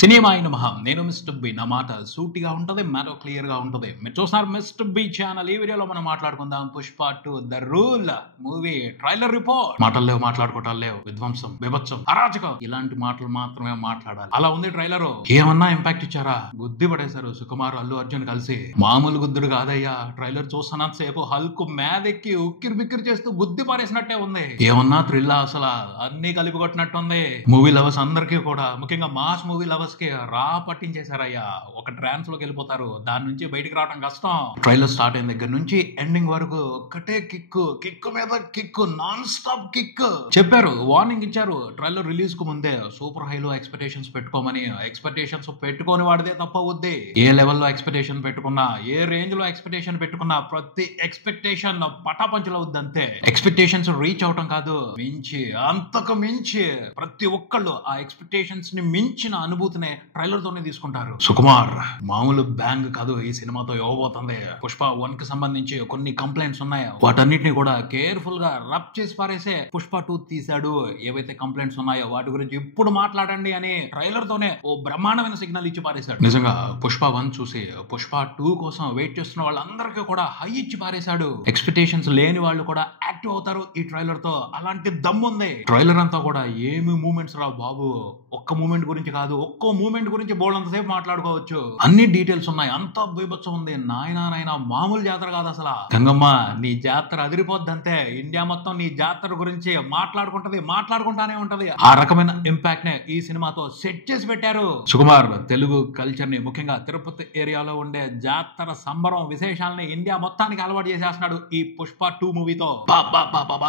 సినిమాయి నమః. నేను mister B. నా మాట సూటిగా ఉంటది, మ్యాటర్ క్లియర్ గా ఉంటది. మీరు చూస్తున్నారు మిస్టర్ బి ఛానల్. ఈ వీడియోలో మనం మాట్లాడుకుందాం Pushpa 2 the rule movie trailer report. మాటలు లేవు, మాట్లాడుకోవటాలు లేవు, విధ్వంసం, బీభత్సం, అరాచకం, ఇలాంటి మాటలు మాత్రమే మాట్లాడాలి. అలా ఉంది ట్రైలర్. ఏమన్నా ఇంపాక్ట్ ఇచ్చారా? గుద్ది పడేశారు సుకుమార్, అల్లు అర్జున్ కలిసి. మామూలు గుద్దుడు కాదయ్యా. ట్రైలర్ చూస్తున్నంత సేపు హల్కు మేదెక్కి ఉక్కిరి బిక్కిరి చేస్తూ గుద్ది పారేసినట్టే ఉంది. ఏమన్నా థ్రిల్ అసలు అన్ని కలిపి కొట్టినట్టుంది. మూవీ లవర్స్ అందరికీ కూడా, ముఖ్యంగా మాస్ మూవీ లవర్స్ కి రా పట్టించేశారయ్యా. ఒక ట్రాన్స్ లోకి వెళ్ళిపోతారు, దాని నుంచి బయటికి రావడం కష్టం. ట్రైలర్ స్టార్ట్ అయిన దగ్గర నుంచి ఎండింగ్ వరకు ఒక్కటే కిక్ మీద కిక్, నాన్ స్టాప్ కిక్. చెప్పారు, వార్నింగ్ ఇచ్చారు ట్రైలర్ రిలీజ్ కు ముందే. సూపర్ హైలో ఎక్స్పెక్టేషన్స్ పెట్టుకోమని. ఎక్స్పెక్టేషన్స్ పెట్టుకోని వాడిదే తప్పవుద్ది. ఏ లెవెల్లో ఎక్స్పెక్టేషన్ పెట్టుకున్నా, ఏ రేంజ్ లో ఎక్స్పెక్టేషన్ పెట్టుకున్నా, ప్రతి ఎక్స్పెక్టేషన్ పటాపంచులు అవుద్ది అంతే. ఎక్స్పెక్టేషన్స్ రీచ్ అవటం కాదు, మించి, అంతకు మించి ప్రతి ఒక్కళ్ళు ఆ ఎక్స్పెక్టేషన్స్ ని మించిన అనుభూతిని ట్రైలర్ తోనే తీసుకుంటారు. సుకుమార్ మామూలు బ్యాంగ్ కాదు ఈ సినిమాతో ఇవ్వబోతుంది. పుష్ప 1 కి సంబంధించి కొన్ని కంప్లైంట్స్ ఉన్నాయి, వాటన్నిటిని కూడా కేర్ఫుల్ గా రబ్ చేసి పారేసే పుష్ప 2 తీశాడు. ఏవైతే కంప్లైంట్స్ ఉన్నాయో వాటి గురించి ఇప్పుడు మాట్లాడండి అని ట్రైలర్ తోనే ఓ బ్రహ్మాండమైన సిగ్నల్ ఇచ్చి పారేశాడు. నిజంగా పుష్ప 1 చూసి పుష్ప 2 కోసం వెయిట్ చేస్తున్న వాళ్ళందరికీ కూడా హై ఇచ్చి పారేశాడు. ఎక్స్పెక్టేషన్స్ లేని వాళ్ళు కూడా యాక్టివ్ అవుతారు ఈ ట్రైలర్ తో. అలాంటి దమ్ము ఉంది. ట్రైలర్ అంతా కూడా ఏమి మూమెంట్స్ రా బాబు. ఒక్క మూమెంట్ గురించి కాదు, ఒక్కో మూమెంట్ గురించి బోల్డంతసేపు మాట్లాడుకోవచ్చు. అన్ని డీటెయిల్స్ ఉన్నాయి, అంతా బీభత్సం ఉంది. నాయనా మామూలు జాతర కాదు అసలు. గంగమ్మ నీ జాతర అదిరిపోద్ది అంతే. ఇండియా మొత్తం నీ జాతర గురించి మాట్లాడుకుంటానే ఉంటది. ఆ రకమైన ఇంపాక్ట్ నే ఈ సినిమాతో సెట్ చేసి పెట్టారు. సుకుమార్ తెలుగు కల్చర్ ని, ముఖ్యంగా తిరుపతి ఏరియాలో ఉండే జాతర సంబరం విశేషాలని ఇండియా మొత్తానికి అలవాటు చేసేస్తున్నాడు ఈ పుష్ప 2 మూవీతో.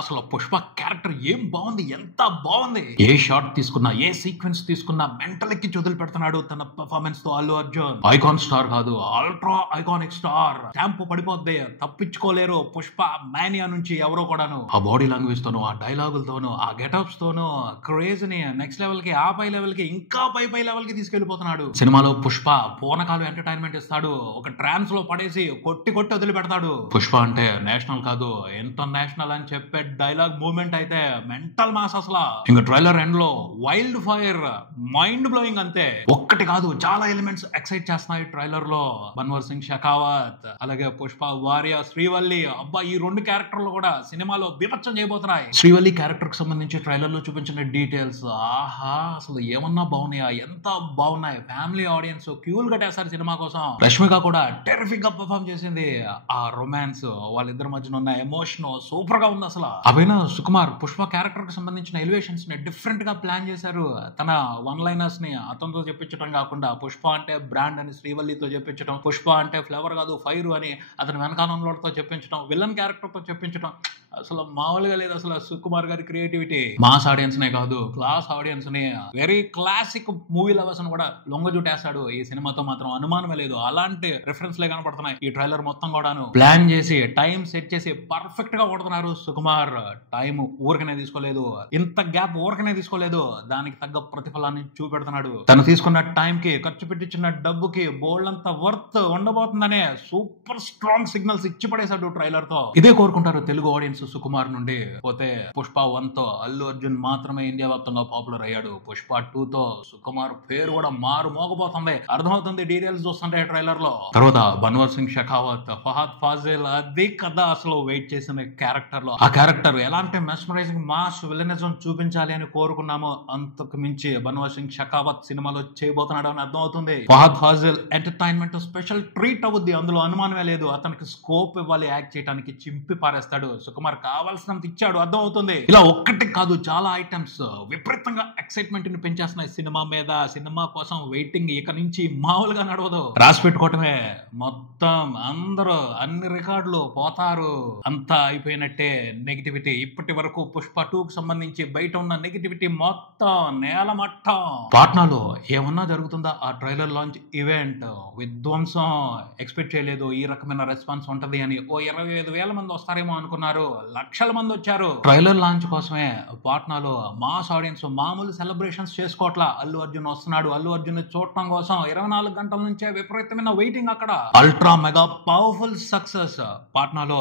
అసలు పుష్ప క్యారెక్టర్ ఏం బాగుంది, ఎంత బాగుంది. ఏ షాట్ తీసుకున్నా, ఏ సీక్వెన్స్ తీసుకున్నా మెంటల్ ఎక్కి చదులు పెడుతున్నాడు తన పర్ఫార్మెన్స్ తో అల్లు అర్జున్. ఐకాన్ స్టార్ కాదు, అల్ట్రా ఐకానిక్ స్టార్. క్యాంపు పడిపోద్ది, తప్పించుకోలేరు పుష్ప మేనియా నుంచి ఎవరో కూడాను. ఆ బాడీ లాంగ్వేజ్ తోను, ఆ డైలాగులతోను, ఆ గెటప్స్ తోను క్రేజ్ ని నెక్స్ట్ లెవెల్ కి, ఆ పై లెవెల్ కి, ఇంకా పై లెవెల్ కి తీసుకెళ్లిపోతున్నాడు. సినిమాలో పుష్ప పూనకాలు ఎంటర్టైన్మెంట్ ఇస్తాడు. ఒక ట్రాన్స్ లో పడేసి కొట్టి వదిలి పెడతాడు. పుష్ప అంటే నేషనల్ కాదు ఇంటర్నేషనల్ అని చెప్పే డైలాగ్ మూమెంట్ అయితే మెంటల్ మాస్ అసలు. ఇంకా ట్రైలర్ ఎండ్ లో వైల్డ్ ఫైర్, మైండ్ బ్లోయింగ్ అంతే. ఒక్కటి కాదు, చాలా ఎలిమెంట్స్ ఎక్సైట్ చేస్తున్నాయి ట్రైలర్ లో. బన్వర్ సింగ్ షెకావత్, అలాగే పుష్ప భార్య శ్రీవల్లి. అబ్బా, ఈ 2 క్యారెక్టర్లు కూడా సినిమాలో బీభత్సం చేయబోతున్నాయి. శ్రీవల్లి క్యారెక్టర్ కి సంబంధించి ట్రైలర్ లో చూపించిన డీటెయిల్స్ ఆహా, అసలు ఏమన్నా బాగున్నాయా, ఎంత బాగున్నాయి. ఫ్యామిలీ ఆడియన్స్ క్యూల్ కట్టేస్తారు సినిమా కోసం. రష్మిక కూడా టెరిఫిక్ గా పర్ఫార్మ్ చేసింది. ఆ రొమాన్స్, వాళ్ళిద్దరి మధ్యన ఉన్న ఎమోషన్ సూపర్ గా ఉంది అసలు. అవేనా సుకుమార్ పుష్ప క్యారెక్టర్ కి సంబంధించిన ఎలివేషన్స్ ని డిఫరెంట్ గా ప్లాన్ చేశారు. తన వన్ లైనర్స్ ని అతనితో చెప్పించడం కాకుండా, పుష్ప అంటే బ్రాండ్ అని శ్రీవల్లితో చెప్పించడం, పుష్ప అంటే ఫ్లేవర్ కాదు ఫైర్ అని అతని వెనకాలంలోతో చెప్పించడం, విలన్ క్యారెక్టర్ తో చెప్పించడం, అసలు మామూలుగా లేదు అసలు సుకుమార్ గారి క్రియేటివిటీ. మాస్ ఆడియన్స్ నే కాదు, క్లాస్ ఆడియన్స్ ని, వెరీ క్లాసిక్ మూవీ లవర్స్ కూడా లొంగజుట్టేస్తాడు ఈ సినిమాతో. మాత్రం అనుమానమే లేదు. అలాంటి రిఫరెన్స్ లే కనపడుతున్నాయి ఈ ట్రైలర్ మొత్తం కూడాను. ప్లాన్ చేసి, టైం సెట్ చేసి పర్ఫెక్ట్ గా కొడుతున్నారు సుకుమార్. టైం ఊరికనే తీసుకోలేదు, ఇంత గ్యాప్ ఊరికనే తీసుకోలేదు. దానికి తగ్గ ప్రతిఫలాన్ని చూపెడుతున్నాడు. తను తీసుకున్న టైం కి, ఖర్చు పెట్టించిన డబ్బుకి బోల్డంత వర్త్ ఉండబోతుందనే సూపర్ స్ట్రాంగ్ సిగ్నల్స్ ఇచ్చి పడేశాడు ట్రైలర్ తో. ఇదే కోరుకుంటారు తెలుగు ఆడియన్స్ సుకుమార్ నుండి. పోతే పుష్ప 1 తో అల్లు అర్జున్ మాత్రమే ఇండియా వ్యాప్తంగా పాపులర్ అయ్యాడు. పుష్ప 2 తో సుకుమార్ పేరు కూడా మారు మోగబోతుంది. అర్థమవుతుంది డీటెయిల్స్ చూస్తుంటే ట్రైలర్ లో. తర్వాత బన్వర్ సింగ్ షెకావత్, ఫహద్ ఫాజిల్, అది కదా అసలు వెయిట్ చేసిన క్యారెక్టర్ లో. ఆ క్యారెక్టర్ ఎలాంటి మెస్మరైజింగ్ మాస్ విలనిజం చూపించాలి అని కోరుకున్నామో అంతకు మించి బన్వర్ సింగ్ షెకావత్ సినిమాలో చేయబోతున్నాడు అని అర్థం అవుతుంది. Fahadh Faasil entertainment special treat అవుద్ది, అందులో అనుమానమే లేదు. అతనికి స్కోప్ ఇవ్వాలి యాక్ట్ చేయడానికి, చింపి పారేస్తాడు. సుకుమార్ కావాల్సినంత ఇచ్చాడు, అర్థం అవుతుంది. ఇలా ఒక్కటి కాదు, చాలా ఐటమ్స్ విపరీతంగా ఎక్సైట్మెంట్ ని పెంచేస్తున్నాయి సినిమా మీద. సినిమా కోసం వెయిటింగ్ ఇక నుంచి మామూలుగా నడవదు. రాసి పెట్టుకోవటమే. మొత్తం అందరూ అన్ని రికార్డులు పోతారు. అంతా అయిపోయినట్టే నెగిటివిటీ. ఇప్పటి వరకు పుష్ప 2 కి సంబంధించి బయట ఉన్న నెగిటివిటీ మొత్తం నేలమట్టం. పాట్నాలో ఏమన్నా జరుగుతుందా? ఆ ట్రైలర్ లాంచ్ ఈవెంట్ విధ్వంసం. ఎక్స్పెక్ట్ చేయలేదు ఈ రకమైన రెస్పాన్స్ ఉంటది అని. ఓ 25,000 మంది వస్తారేమో అనుకున్నారు, లక్షల మంది వచ్చారు. ట్రైలర్ లాంచ్ కోసమే పాట్నాలో మాస్ ఆడియన్స్ మామూలు సెలబ్రేషన్స్ చేసుకోవట్లా. అల్లు అర్జున్ వస్తున్నాడు, అల్లు అర్జున్ చూడటం కోసం 24 గంటల నుంచే విపరీతమైన వెయిటింగ్ అక్కడ. అల్ట్రా మెగా పవర్ఫుల్ సక్సెస్ పాట్నాలో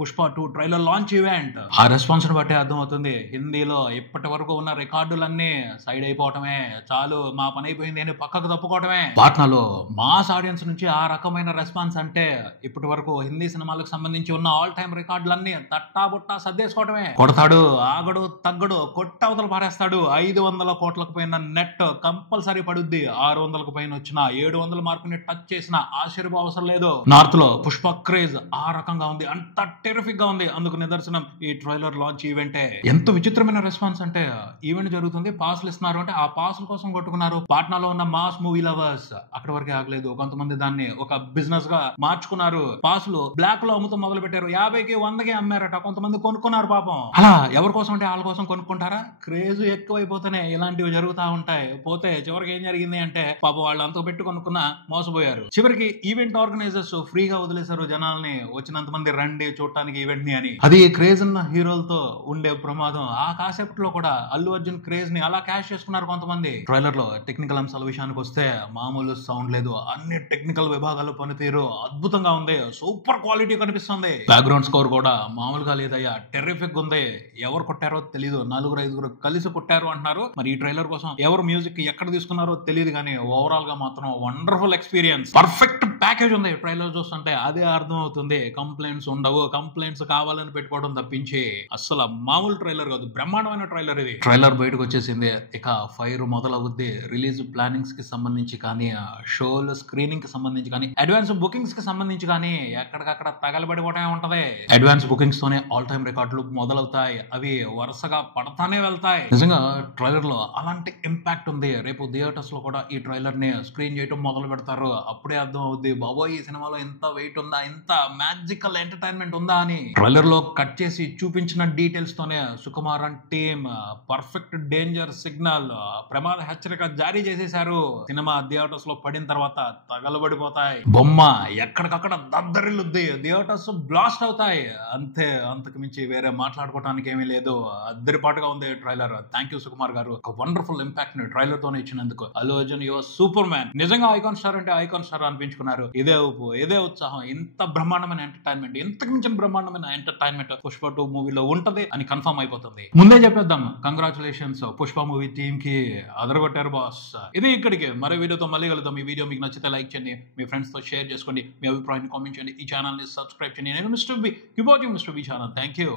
పుష్ప 2 ట్రైలర్ లాంచ్ ఈవెంట్. ఆ రెస్పాన్స్ ని బట్టి అర్థమవుతుంది హిందీలో ఇప్పటి వరకు ఉన్న రికార్డులన్నీ సైడ్ అయిపోవటమే, చాలు మా పని అయిపోయింది అని పక్కకు తప్పుకోవటమే. పాట్నాలో మాస్ ఆడియన్స్ నుంచి ఆ రకమైన రెస్పాన్స్ అంటే ఇప్పటి వరకు హిందీ సినిమాలకు సంబంధించి ఉన్న ఆల్ టైమ్ రికార్డులన్నీ తట్టా బుట్టా సర్దేసుకోవటమే. కొడతాడు, ఆగడు, తగ్గడు, కొట్టవతలు పారేస్తాడు. 500 కోట్లకు పైన నెట్ కంపల్సరీ పడుద్ది. 600కు పైన వచ్చిన 700 మార్కుని టచ్ చేసిన ఆశ్చర్యపో అవసరం లేదు. నార్త్ లో పుష్ప క్రేజ్ ఆ రకంగా ఉంది, అంత టెరిఫిక్ గా ఉంది. అందుకు నిదర్శనం ఈ ట్రైలర్ లాంచ్ ఈవెంటే. ఎంత విచిత్రమైన రెస్పాన్స్ అంటే, ఈవెంట్ జరుగుతుంది, పాసులు ఇస్తున్నారు అంటే ఆ పాసుల కోసం కొట్టుకున్నారు. పాట్నాలో ఉన్న మాస్ మూవీ లవర్స్ అక్కడి వరకే ఆగలేదు. కొంతమంది దాన్ని ఒక బిజినెస్ గా మార్చుకున్నారు. పాసులు బ్లాక్ లో అమ్ముతూ మొదలు పెట్టారు. 50కి 100కి అమ్మారట. కొంతమంది కొనుక్కున్నారు పాపం. అలా ఎవరి కోసం అంటే వాళ్ళ కోసం కొనుక్కుంటారా? క్రేజ్ ఎక్కువైపోతేనే ఇలాంటివి జరుగుతూ ఉంటాయి. పోతే చివరికి ఏం జరిగింది అంటే పాపం వాళ్ళు అంత పెట్టి కొనుక్కున్న మోసపోయారు. చివరికి ఈవెంట్ ఆర్గనైజర్స్ ఫ్రీగా వదిలేశారు జనాల్ని, వచ్చినంత మంది రండి చూడటానికి ఈవెంట్ ని అని. అది క్రేజ్ ఉన్న హీరోలతో ఉండే ప్రమాదం. ఆ కాన్సెప్ట్ లో కూడా అల్లు అర్జున్ క్రేజ్ ని అలా క్యాష్ చేసుకున్నారు కొంతమంది. ట్రైలర్ లో టెక్నికల్ అంశాల విషయానికి వస్తే మామూలు సౌండ్ లేదు, అన్ని టెక్నికల్ విభాగాలు పనితీరు అద్భుతంగా ఉంది, సూపర్ క్వాలిటీ కనిపిస్తుంది. బ్యాక్గ్రౌండ్ స్కోర్ కూడా మామూలుగా లేదయ్యా, టెర్రిఫిక్ ఉంది. ఎవరు కొట్టారో తెలియదు, 4-5 కలిసి కొట్టారు అంటున్నారు. మరి ఈ ట్రైలర్ కోసం ఎవరు మ్యూజిక్ ఎక్కడ తీసుకున్నారో తెలియదు, కానీ ఓవరాల్ గా మాత్రం వండర్ఫుల్ ఎక్స్పీరియన్స్. పర్ఫెక్ట్ ప్యాకేజ్ ఉంది. ట్రైలర్ చూస్తుంటే అదే అర్థం అవుతుంది. కంప్లైంట్స్ ఉండవు, కంప్లైంట్స్ కావాలని పెట్టుకోవడం తప్పించి అసలు మామూలు ట్రైలర్ కాదు, బ్రహ్మాండమైన ట్రైలర్ ఇది. ట్రైలర్ బయటకు వచ్చేసింది, ఇక ఫైర్ మొదలవుద్ది. రిలీజ్ ప్లానింగ్స్ కి సంబంధించి కానీ, షోలు స్క్రీనింగ్ కి సంబంధించి కానీ, అడ్వాన్స్ బుకింగ్స్ కి సంబంధించి కానీ ఎక్కడికక్కడ తగలబడిపోవటమే ఉంటది. అడ్వాన్స్ బుకింగ్స్ తోనే ఆల్ టైమ్ రికార్డులు మొదలవుతాయి. అవి వరుసగా పడతానే వెళ్తాయి. నిజంగా ట్రైలర్ లో అలాంటి ఇంపాక్ట్ ఉంది. రేపు థియేటర్స్ లో కూడా ఈ ట్రైలర్ ని స్క్రీన్ చేయడం మొదలు పెడతారు. అప్పుడే అర్థం అవుద్ది, బాబోయ్ ఈ సినిమాలో ఎంత వెయిట్ ఉందా, ఎంత మ్యాజికల్ ఎంటర్టైన్మెంట్ ఉందా అని. ట్రైలర్ లో కట్ చేసి చూపించిన డీటెయిల్స్ తోనే Sukumar and team perfect danger signal, ప్రమాద హెచ్చరిక జారీ చేసేశారు. సినిమా థియేటర్స్ లో పడిన తర్వాత తగలబడిపోతాయి. బొమ్మ ఎక్కడికక్కడ దద్దరిల్లుద్ది, థియేటర్స్ బ్లాస్ట్ అవుతాయి. అంతే, అంతకు మించి వేరే మాట్లాడుకోవడానికి ఏమీ లేదు. అద్దరిపాటుగా ఉంది ట్రైలర్. థ్యాంక్ యూ సుకుమార్ గారు, ఒక వండర్ఫుల్ ఇంపాక్ట్ ని ట్రైలర్ తోనే ఇచ్చినందుకు. Allu Arjun you're super man. నిజంగా ఐకాన్ స్టార్ అంటే ఐకాన్ స్టార్ అనిపించుకున్నారు. ఇదే ఊపు, ఇదే ఉత్సాహం, ఇంత బ్రహ్మాండమైన ఎంటర్టైన్మెంట్, ఇంతకు మించిన బ్రహ్మాండమైన ఎంటర్టైన్మెంట్ పుష్ప 2 మూవీలో ఉంటది అని కన్ఫర్మ్ అయిపోతుంది. ముందే చెప్పేద్దాం, కంగ్రాచులేషన్స్ పుష్ప మూవీ టీమ్ కి, అదరగొట్టారు బాస్. ఇది ఇక్కడికి, మరో వీడియోతో మళ్ళీ కలుద్దాం. ఈ వీడియో మీకు నచ్చితే లైక్ చేయండి, మీ ఫ్రెండ్స్ తో షేర్ చేసుకోండి, మీ అభిప్రాయాన్ని కామెంట్ చేయండి, ఈ ఛానల్ ని సబ్స్క్రైబ్ చేయండి. నేను mister B, keep watching mister B channel. Thank you.